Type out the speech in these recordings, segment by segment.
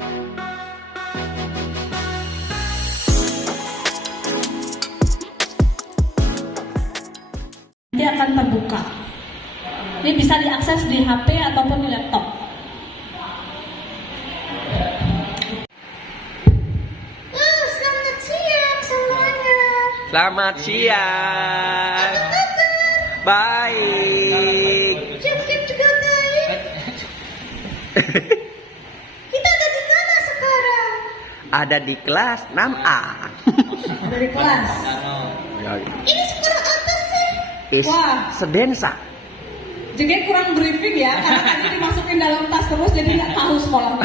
Nanti akan terbuka. Ini bisa diakses di HP ataupun di laptop. Selamat siang semuanya. Selamat siang. Baik. Cip-cip juga baik. Kita ada di mana sekarang? Ada di kelas 6A. Dari kelas. Ini sekolah apa sih? Wah. Sedensa. Jadi kurang briefing ya, karena tadi dimasukin dalam tas terus jadi nggak tahu sekolah.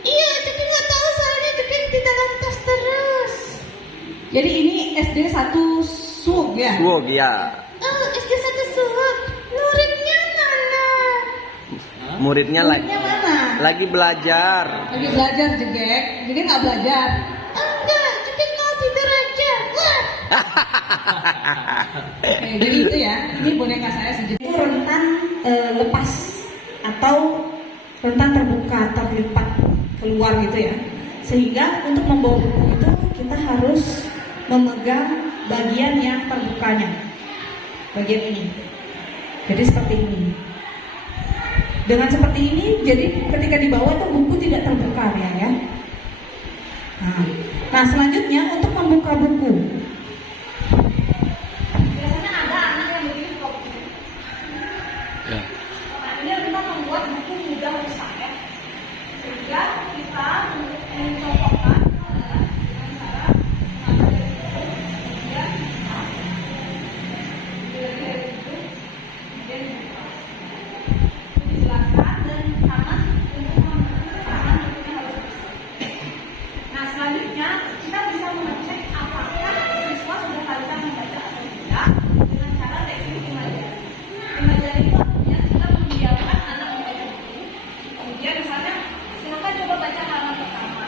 Iya, jadi nggak tahu soalnya jadi di dalam tas terus. Jadi ini SD 1 Sub ya. Wow, ya. Oh, SD 1 Suhut. Muridnya mana? Muridnya Muridnya mana? lagi belajar. Lagi belajar Jegek, jadi nggak belajar. Enggak, jadi mau tidur aja. Wah. Oke, jadi itu ya, ini boneka saya sejenis. Itu rentan lepas atau rentan terbuka atau lipat keluar gitu ya. Sehingga untuk membawa buku itu kita harus memegang bagian yang terbukanya, bagian ini. Jadi seperti ini. Dengan seperti ini, jadi ketika dibawa itu buku tidak terbuka ya. Nah, selanjutnya untuk membuka buku. Biasanya ada anak yang begini kok. Ya. Nah, ini kita membuat buku mudah rusak ya. Sehingga kita mencocokkan adalah dengan cara mengambil kemudian dijelaskan dan tangan untuk tangan bukunya harus bersih. Nah, selanjutnya kita bisa mengecek apakah siswa sudah lancar membaca atau tidak dengan cara teknik imajari. Imajari itu artinya kita membiarkan anak membaca buku. Kemudian misalnya silakan coba baca halaman pertama.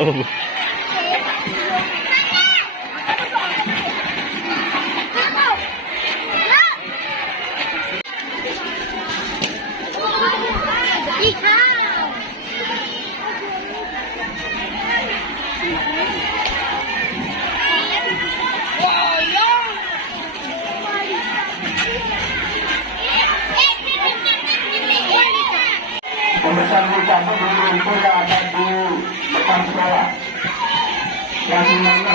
Oh. Pemesan ucapan berkumpul yang ada di depan sekolah. Yang dimana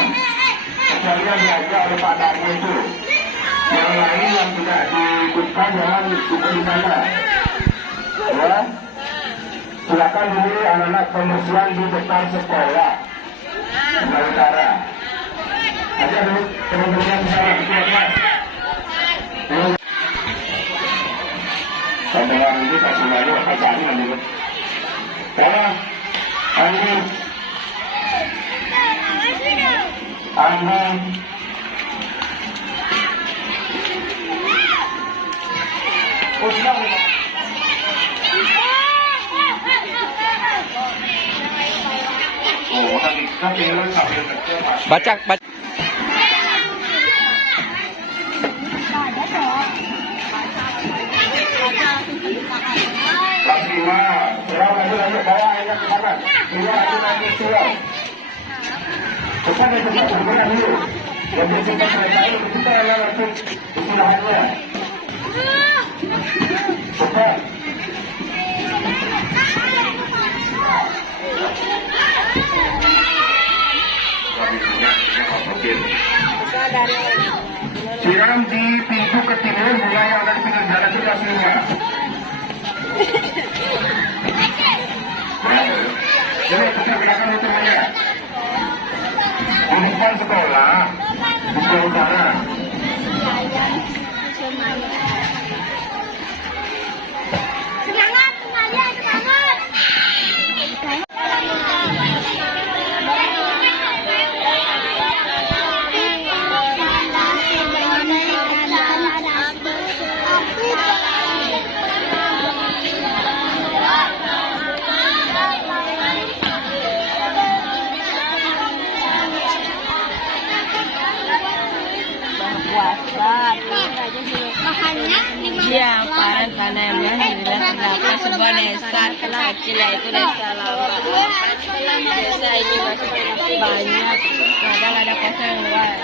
kejadian belajar oleh Pak Darmo itu. Yang lain yang tidak diikutkan jangan ikut di sana. Ya, silakan dulu anak-anak pembersihan di depan sekolah. Sebelah utara. Ada dulu teman-teman di sana di kelas. Sampai ini kasih lalu apa cari nanti. Pola, Andi, Baca, baca. kelas 5, serang lagi bawa ayat ke kanan. Keluar lagi surat. Bukan itu benar dulu. Yang bersihkan selesai, kita langsung istilahnya. Bukan. Siram di pintu ke timur, mulai yang ada di pinggir jalan itu kelas 5. Jadi kita belakang itu semuanya. Di depan sekolah, di sebelah utara. Semangat, Nadia, semangat. Makannya Iya, panennya sudah terdapat sebuah desa kecil yaitu desa Lamba. Desa ini masih banyak, kadang ada kota yang luas.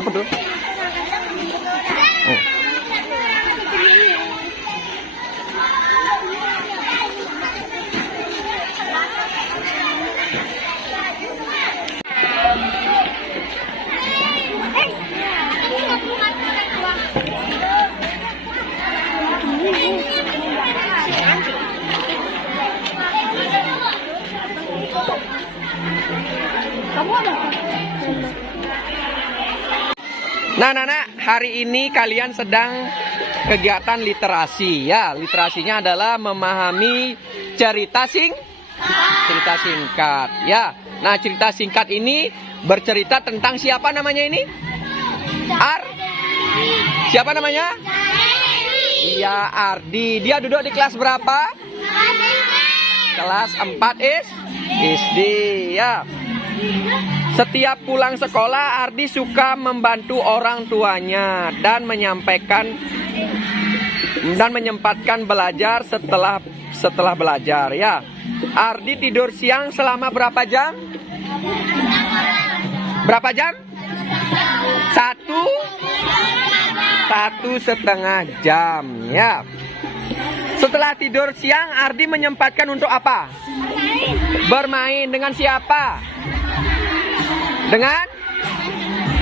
Apa tuh? Oh. Nah, hari ini kalian sedang kegiatan literasi ya. Literasinya adalah memahami cerita singkat ya. Nah, cerita singkat ini bercerita tentang siapa namanya ini? Siapa namanya? Iya, Ardi. Dia duduk di kelas berapa? Kelas 4 SD ya. Setiap pulang sekolah, Ardi suka membantu orang tuanya dan menyempatkan belajar setelah belajar ya. Ardi tidur siang selama berapa jam? Berapa jam? 1,5 jam ya. Setelah tidur siang, Ardi menyempatkan untuk apa? Bermain dengan siapa?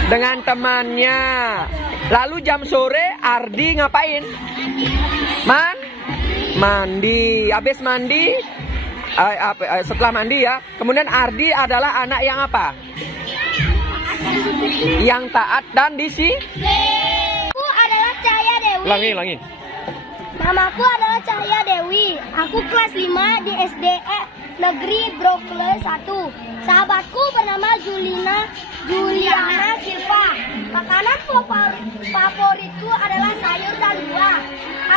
Dengan temannya. Lalu jam sore Ardi ngapain? Mandi. Habis mandi, setelah mandi ya. Kemudian Ardi adalah anak yang apa? Yang taat dan disiplin. Aku adalah Cahaya Dewi. Ulangi. Namaku adalah Cahaya Dewi. Aku kelas 5 di SDE Negeri Brokle 1. Sahabatku bernama Juliana Silva. Makanan favoritku adalah sayur dan buah.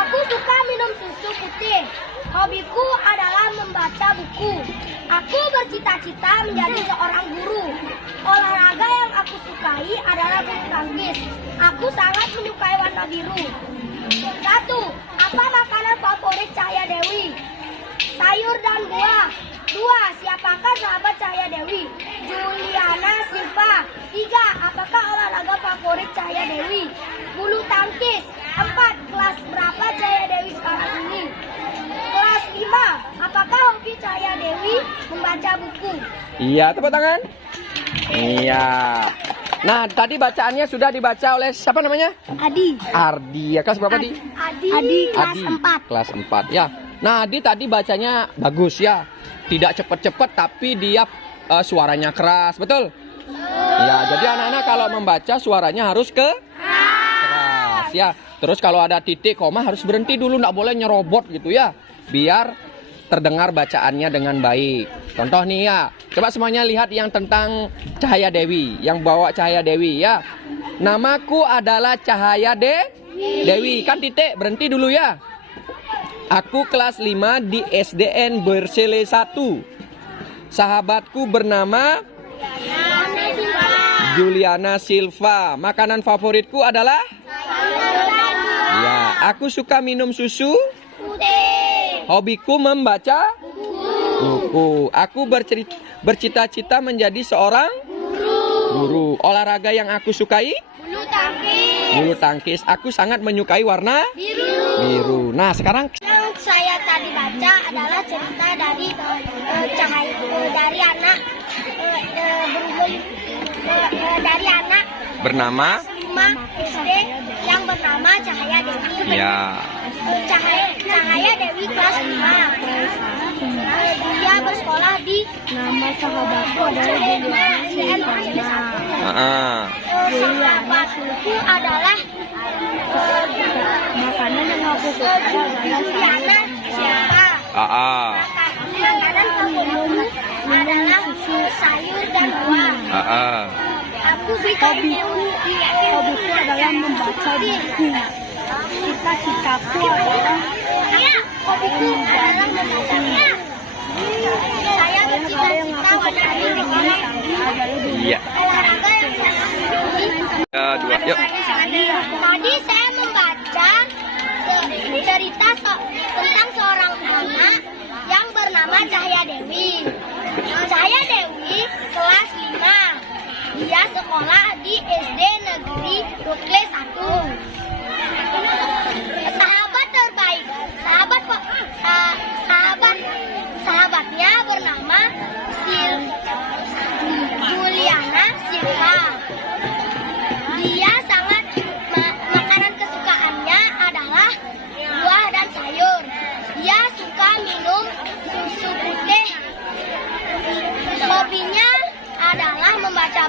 Aku suka minum susu putih. Hobiku adalah membaca buku. Aku bercita-cita menjadi seorang guru. Olahraga yang aku sukai adalah bulu tangkis. Aku sangat menyukai warna biru. 1. Apa makanan favorit Cahaya Dewi? Sayur dan buah. 2. Siapakah sahabat Cahaya Dewi? Juliana Silva. 3. Apakah olahraga favorit Cahaya Dewi? Bulu tangkis. 4. Kelas berapa Cahaya Dewi sekarang ini? Kelas 5. Apakah hobi Cahaya Dewi? Membaca buku. Iya, tepuk tangan. Iya. Nah, tadi bacaannya sudah dibaca oleh siapa namanya? Ardi. Ya, kelas berapa, Di? Adi kelas 4. Kelas 4 ya. Nah, Adi tadi bacanya bagus ya. Tidak cepat-cepat tapi dia suaranya keras, betul? Ya, jadi anak-anak kalau membaca suaranya harus keras ya. Terus kalau ada titik koma harus berhenti dulu, nggak boleh nyerobot gitu ya. Biar terdengar bacaannya dengan baik. Contoh nih ya. Coba semuanya lihat yang tentang Cahaya Dewi, yang bawa Cahaya Dewi ya. Namaku adalah Cahaya Dewi. Kan titik, berhenti dulu ya. Aku kelas 5 di SDN Bersele 1. Sahabatku bernama Juliana Silva. Makanan favoritku adalah? Ya, aku suka minum susu. Hobiku membaca buku. Aku bercita-cita menjadi seorang guru. Olahraga yang aku sukai? Bulu tangkis. Aku sangat menyukai warna biru. Nah, sekarang Yang saya tadi baca adalah cerita dari anak dari anak bernama 5 SD yang bernama Cahaya Dewi. ya. Cahaya Dewi kelas 5. Dia bersekolah di nama sahabatku adalah sahabatku adalah makanan yang aku suka Juliana siapa? Makanan favoritku adalah sayur dan buah. Aku suka hobiku adalah membaca buku. Cita-citaku adalah hobiku adalah membaca buku. Saya bercita-cita pada hari ini. Iya. Olahraga yang saya sukai. Dua. Yuk. Tadi saya membaca cerita tentang seorang anak yang bernama Cahaya Dewi. Cahaya Dewi kelas 5. Dia sekolah di SD Negeri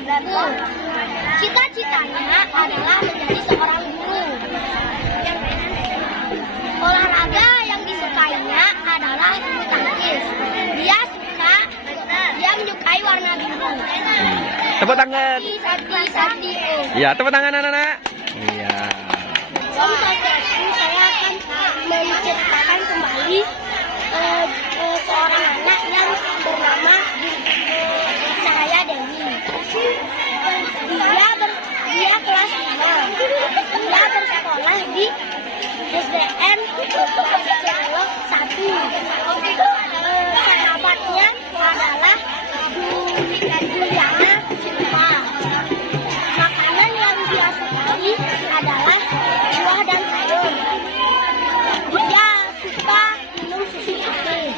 guru. Cita-citanya adalah menjadi seorang guru. Olahraga yang disukainya adalah bulu tangkis. Dia menyukai warna biru. Tepuk tangan. Sati. Ya, tepuk tangan anak-anak. Iya. Om Swastiastu, saya akan menceritakan kembali seorang anak yang bernama Cahaya Dewi. Dia kelas 5. Dia bersekolah di SDN Cilalok 1. Sahabatnya adalah Juliana Silva. Makanan yang dia sukai adalah buah dan sayur. Dia suka minum susu putih.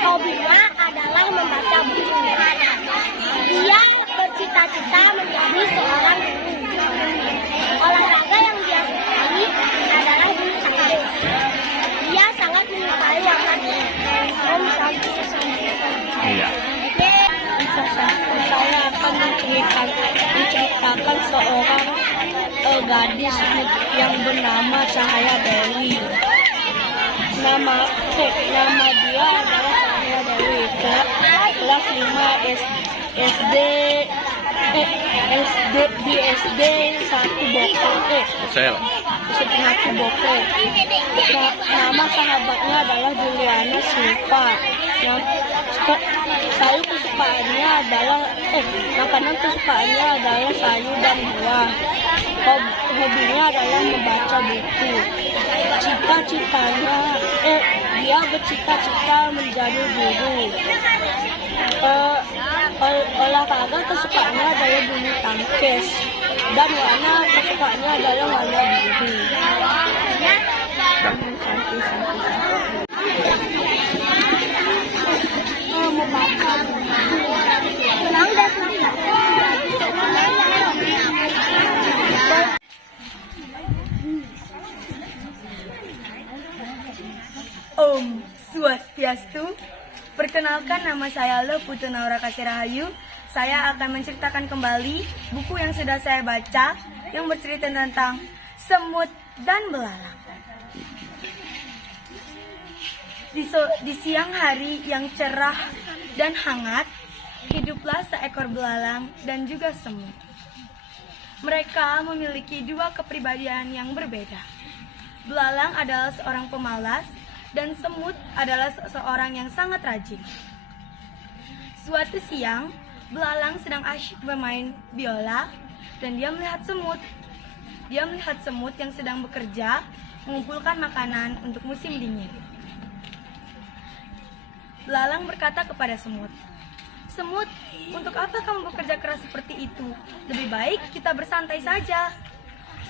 Hobinya adalah membaca buku. Dia bercita-cita menjadi seorang guru. Olahraga yang dia sukai adalah bulu tangkis. Dia sangat menyukai warna biru. Om Swastiastu. Iya. Saya akan menceritakan seorang gadis yang bernama Cahaya Dewi. Nama dia adalah Cahaya Dewi. Kelas 5 SD di SD 1 Bokor. Satu Bokor. Nama sahabatnya adalah Juliana Silva. Makanan kesukaannya adalah sayur dan buah. Hobinya adalah membaca buku. Dia bercita-cita menjadi guru. Olahraga kesukaannya adalah bulu tangkis dan warna kesukaannya adalah warna biru. Om Swastiastu. Perkenalkan, nama saya Putu Naura Kasih Rahayu. Saya akan menceritakan kembali buku yang sudah saya baca yang bercerita tentang semut dan belalang. Di siang hari yang cerah dan hangat, hiduplah seekor belalang dan juga semut. Mereka memiliki dua kepribadian yang berbeda. Belalang adalah seorang pemalas dan semut adalah seseorang yang sangat rajin. Suatu siang, belalang sedang asyik bermain biola dan dia melihat semut. Dia melihat semut yang sedang bekerja mengumpulkan makanan untuk musim dingin. Belalang berkata kepada semut, "Semut, untuk apa kamu bekerja keras seperti itu? Lebih baik kita bersantai saja."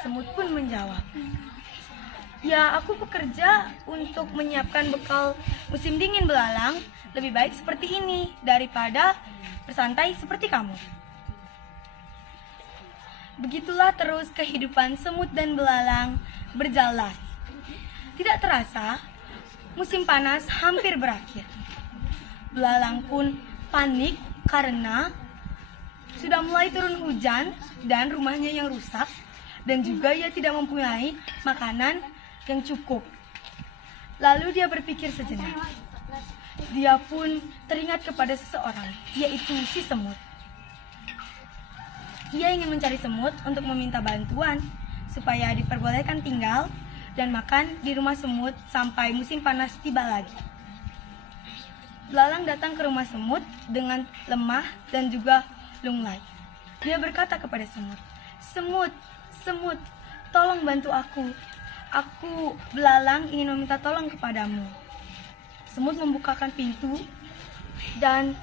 Semut pun menjawab, "Ya, aku bekerja untuk menyiapkan bekal musim dingin, belalang. Lebih baik seperti ini daripada bersantai seperti kamu." Begitulah terus kehidupan semut dan belalang berjalan. Tidak terasa, musim panas hampir berakhir. Belalang pun panik karena sudah mulai turun hujan dan rumahnya yang rusak, dan juga ia tidak mempunyai makanan yang cukup. Lalu dia berpikir sejenak. Dia pun teringat kepada seseorang, yaitu si semut. Ia ingin mencari semut untuk meminta bantuan supaya diperbolehkan tinggal dan makan di rumah semut sampai musim panas tiba lagi. Belalang datang ke rumah semut dengan lemah dan juga lunglai. Dia berkata kepada semut, "Semut, tolong bantu aku. Aku, belalang, ingin meminta tolong kepadamu." Semut membukakan pintu dan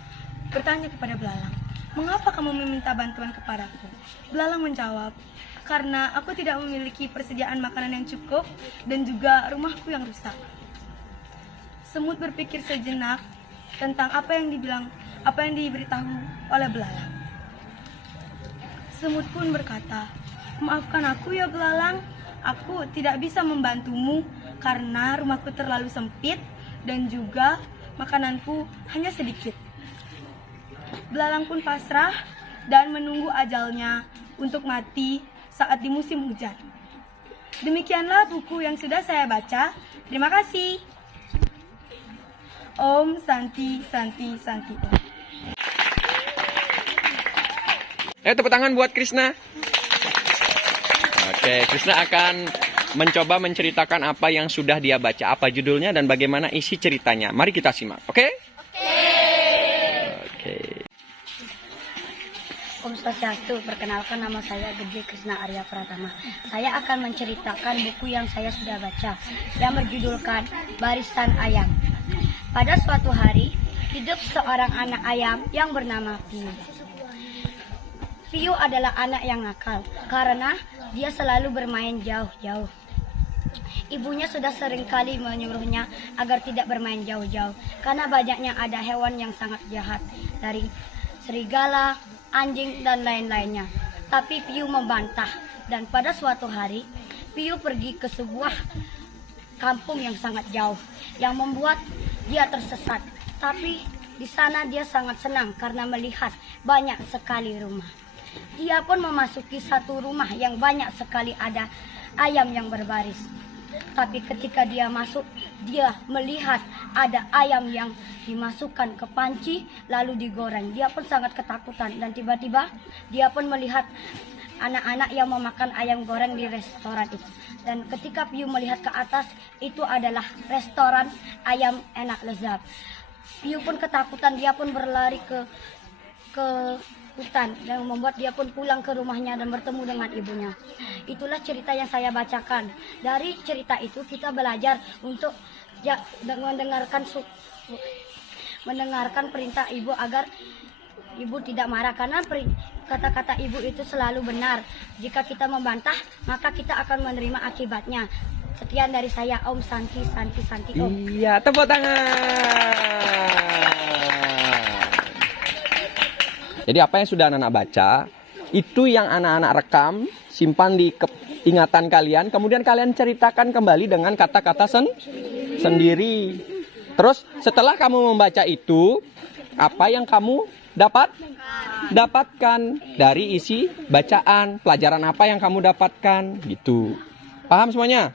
bertanya kepada belalang, "Mengapa kamu meminta bantuan kepadaku?" Belalang menjawab, "Karena aku tidak memiliki persediaan makanan yang cukup dan juga rumahku yang rusak." Semut berpikir sejenak tentang apa yang diberitahu oleh belalang. Semut pun berkata, "Maafkan aku ya belalang, aku tidak bisa membantumu karena rumahku terlalu sempit dan juga makananku hanya sedikit." Belalang pun pasrah dan menunggu ajalnya untuk mati saat di musim hujan. Demikianlah buku yang sudah saya baca. Terima kasih. Om Santi Santi Santi Om. Tepuk tangan buat Krisna. Oke, Krisna akan mencoba menceritakan apa yang sudah dia baca, apa judulnya dan bagaimana isi ceritanya. Mari kita simak, oke? Oke. Om Swastiastu, perkenalkan nama saya Gede Krisna Arya Pratama. Saya akan menceritakan buku yang saya sudah baca, yang berjudulkan Barisan Ayam. Pada suatu hari, hidup seorang anak ayam yang bernama Piu. Piu adalah anak yang nakal, karena dia selalu bermain jauh-jauh. Ibunya sudah seringkali menyuruhnya agar tidak bermain jauh-jauh, karena banyaknya ada hewan yang sangat jahat, dari serigala, anjing, dan lain-lainnya. Tapi Piu membantah, dan pada suatu hari, Piu pergi ke sebuah kampung yang sangat jauh, yang membuat dia tersesat. Tapi di sana dia sangat senang karena melihat banyak sekali rumah. Dia pun memasuki satu rumah yang banyak sekali ada ayam yang berbaris. Tapi ketika dia masuk, dia melihat ada ayam yang dimasukkan ke panci lalu digoreng. Dia pun sangat ketakutan dan tiba-tiba dia pun melihat anak-anak yang memakan ayam goreng di restoran itu. Dan ketika Piu melihat ke atas, itu adalah restoran ayam enak lezat. Piu pun ketakutan, dia pun berlari ke hutan yang membuat dia pun pulang ke rumahnya dan bertemu dengan ibunya. Itulah cerita yang saya bacakan. Dari cerita itu kita belajar untuk mendengarkan perintah ibu agar ibu tidak marah, karena kata-kata ibu itu selalu benar. Jika kita membantah, maka kita akan menerima akibatnya. Sekian dari saya, Om Santi Santi Santi Om. Iya, tepuk tangan. Jadi apa yang sudah anak-anak baca, itu yang anak-anak rekam, simpan di ingatan kalian, kemudian kalian ceritakan kembali dengan kata-kata sendiri. Terus setelah kamu membaca itu, apa yang kamu dapatkan dari isi bacaan, pelajaran apa yang kamu dapatkan, gitu. Paham semuanya?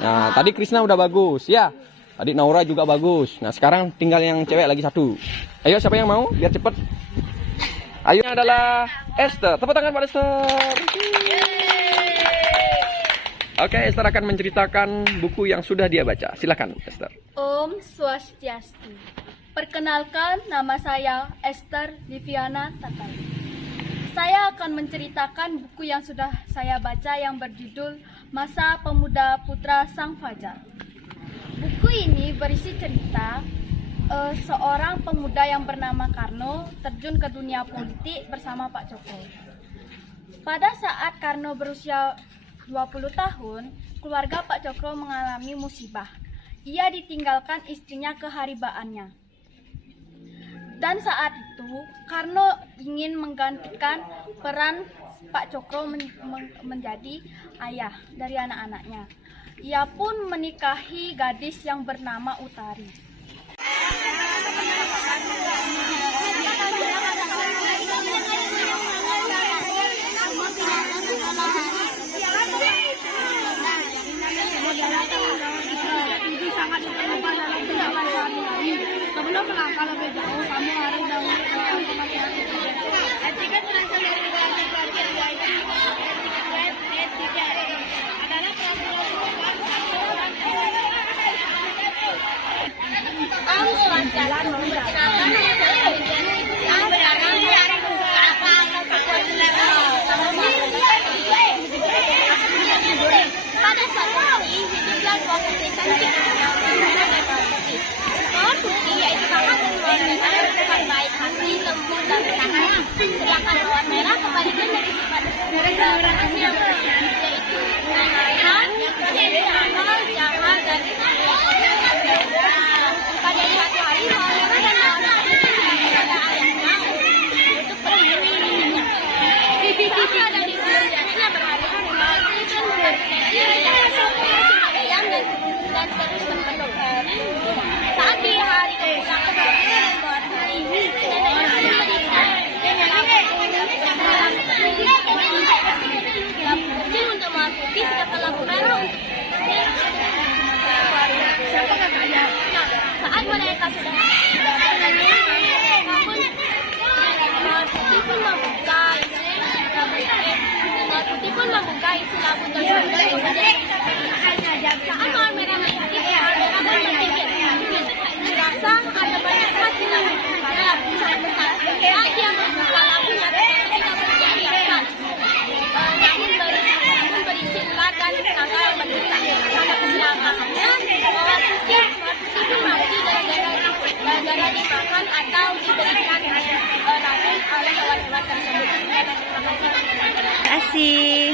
Nah, tadi Krisna udah bagus, ya. Tadi Naura juga bagus. Nah, sekarang tinggal yang cewek lagi satu. Ayo, siapa yang mau? Biar cepet. Ayo, ini adalah Esther. Tepuk tangan pada Esther. Oke, Esther akan menceritakan buku yang sudah dia baca. Silakan, Esther. Om Swastiastu. Perkenalkan, nama saya Esther Liviana Tatai. Saya akan menceritakan buku yang sudah saya baca yang berjudul Masa Pemuda Putra Sang Fajar. Buku ini berisi cerita seorang pemuda yang bernama Karno terjun ke dunia politik bersama Pak Cokro. Pada saat Karno berusia 20 tahun, keluarga Pak Cokro mengalami musibah. Ia ditinggalkan istrinya keharibaannya. Dan saat itu, Karno ingin menggantikan peran Pak Cokro menjadi ayah dari anak-anaknya. Ia pun menikahi gadis yang bernama Utari. Sebelum melangkah lebih jauh, kamu harus dahulu pada suatu hari hiduplah dua putri cantik yaitu kakak dan Lawan Merah dengan baik hati, lembut dan penakal. Sedangkan Lawan Merah kebalikan dari sifat yaitu penasaran, nakal, jahat dan pada suatu hari Lawan Merah dan Lawan Putih pada ayahnya untuk pergi. Kakak dari ayahnya berhari-hari Lawan Putih dan ayam dan terus berpenuh. Saat di hari kepulangan Lawan Putih, neneknya meninggal. pun membuka isi labu tersebut. Saat mawar merah menjadi merah pun berpikir, dirasa ada banyak hati labu karena labu sangat besar. Saat dia membuka labunya tidak terjadi rasa. Namun berisi ular dan serangga yang berdesak. Karena keserakahannya, mawar putih itu mati gara-gara dimakan atau diberikan racun oleh hewan-hewan tersebut. Terima kasih.